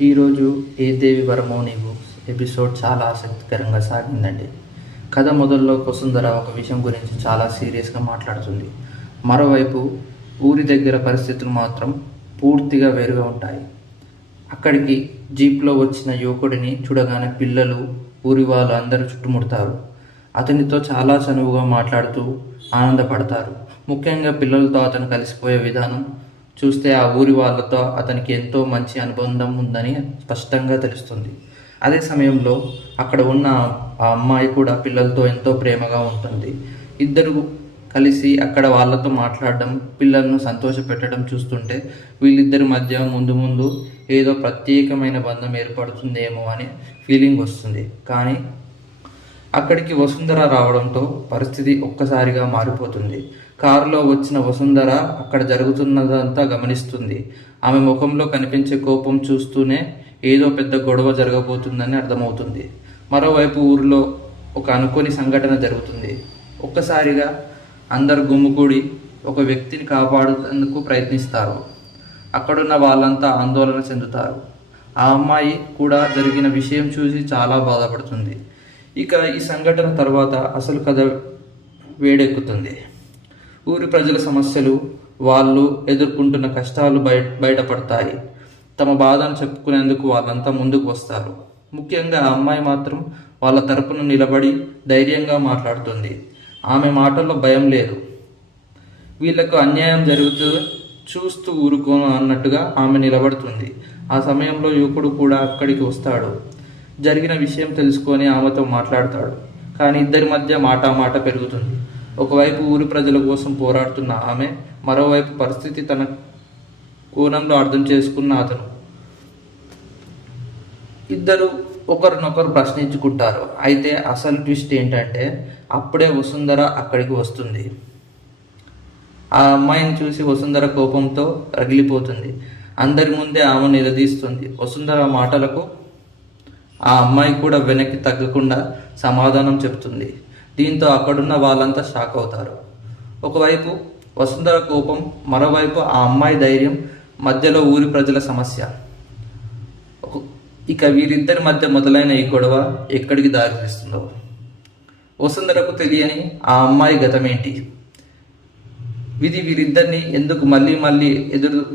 ఈరోజు ఏ దేవి వరమో నీవు ఎపిసోడ్ చాలా ఆసక్తికరంగా సాగిందండి. కథ మొదల్లో వసుంధర ఒక విషయం గురించి చాలా సీరియస్గా మాట్లాడుతుంది. మరోవైపు ఊరి దగ్గర పరిస్థితులు మాత్రం పూర్తిగా వేరుగా ఉంటాయి. అక్కడికి జీప్లో వచ్చిన యువకుడిని చూడగానే పిల్లలు, ఊరి వాళ్ళు అందరూ చుట్టుముడతారు. అతనితో చాలా చనువుగా మాట్లాడుతూ ఆనందపడతారు. ముఖ్యంగా పిల్లలతో అతను కలిసిపోయే విధానం చూస్తే ఆ ఊరి వాళ్ళతో అతనికి ఎంతో మంచి అనుబంధం ఉందని స్పష్టంగా తెలుస్తుంది. అదే సమయంలో అక్కడ ఉన్న ఆ అమ్మాయి కూడా పిల్లలతో ఎంతో ప్రేమగా ఉంటుంది. ఇద్దరు కలిసి అక్కడ వాళ్ళతో మాట్లాడడం, పిల్లలను సంతోషపెట్టడం చూస్తుంటే వీళ్ళిద్దరి మధ్య ముందు ముందు ఏదో ప్రత్యేకమైన బంధం ఏర్పడుతుందేమో అనే ఫీలింగ్ వస్తుంది. కానీ అక్కడికి వసుంధర రావడంతో పరిస్థితి ఒక్కసారిగా మారిపోతుంది. కారులో వచ్చిన వసుంధర అక్కడ జరుగుతున్నదంతా గమనిస్తుంది. ఆమె ముఖంలో కనిపించే కోపం చూస్తూనే ఏదో పెద్ద గొడవ జరగబోతుందని అర్థమవుతుంది. మరోవైపు ఊరిలో ఒక అనుకోని సంఘటన జరుగుతుంది. ఒక్కసారిగా అందరు గుమ్ముకూడి ఒక వ్యక్తిని కాపాడేందుకు ప్రయత్నిస్తారు. అక్కడున్న వాళ్ళంతా ఆందోళన చెందుతారు. ఆ అమ్మాయి కూడా జరిగిన విషయం చూసి చాలా బాధపడుతుంది. ఇక ఈ సంఘటన తర్వాత అసలు కథ వేడెక్కుతుంది. ఊరి ప్రజల సమస్యలు, వాళ్ళు ఎదుర్కొంటున్న కష్టాలు బయటపడతాయి. తమ బాధను చెప్పుకునేందుకు వాళ్ళంతా ముందుకు వస్తారు. ముఖ్యంగా ఆ అమ్మాయి మాత్రం వాళ్ళ తరపున నిలబడి ధైర్యంగా మాట్లాడుతుంది. ఆమె మాటల్లో భయం లేదు. వీళ్లకు అన్యాయం జరుగుతూ చూస్తూ ఊరుకోను అన్నట్టుగా ఆమె నిలబడుతుంది. ఆ సమయంలో యువకుడు కూడా అక్కడికి వస్తాడు. జరిగిన విషయం తెలుసుకొని ఆమెతో మాట్లాడతాడు. కానీ ఇద్దరి మధ్య మాట పెరుగుతుంది. ఒకవైపు ఊరి ప్రజల కోసం పోరాడుతున్న ఆమె, మరోవైపు పరిస్థితి తన కోణంలో అర్థం చేసుకున్న అతను. ఇద్దరు ఒకరినొకరు ప్రశ్నించుకుంటారు. అయితే అసలు ట్విస్ట్ ఏంటంటే అప్పుడే వసుంధర అక్కడికి వస్తుంది. ఆ అమ్మాయిని చూసి వసుంధర కోపంతో రగిలిపోతుంది. అందరి ముందే ఆమె నిలదీస్తుంది. వసుంధర మాటలకు ఆ అమ్మాయి కూడా వెనక్కి తగ్గకుండా సమాధానం చెబుతుంది. దీంతో అక్కడున్న వాళ్ళంతా షాక్ అవుతారు. ఒకవైపు వసుంధర కోపం, మరోవైపు ఆ అమ్మాయి ధైర్యం, మధ్యలో ఊరి ప్రజల సమస్య. ఇక వీరిద్దరి మధ్య మొదలైన ఈ గొడవ ఎక్కడికి దారితీస్తుందో. వసుంధరకు తెలియని ఆ అమ్మాయి గతమేంటి? విధి వీరిద్దరిని ఎందుకు మళ్ళీ ఎదురు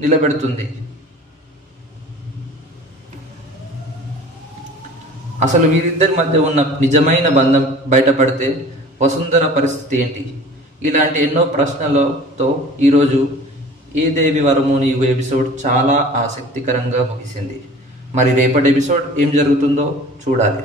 నిలబెడుతుంది? అసలు వీరిద్దరి మధ్య ఉన్న నిజమైన బంధం బయటపడితే వసుంధర పరిస్థితి ఏంటి? ఇలాంటి ఎన్నో ప్రశ్నలతో ఈరోజు ఏ దేవి వరమో నీవు ఎపిసోడ్ చాలా ఆసక్తికరంగా ముగిసింది. మరి రేపటి ఎపిసోడ్ ఏం జరుగుతుందో చూడాలి.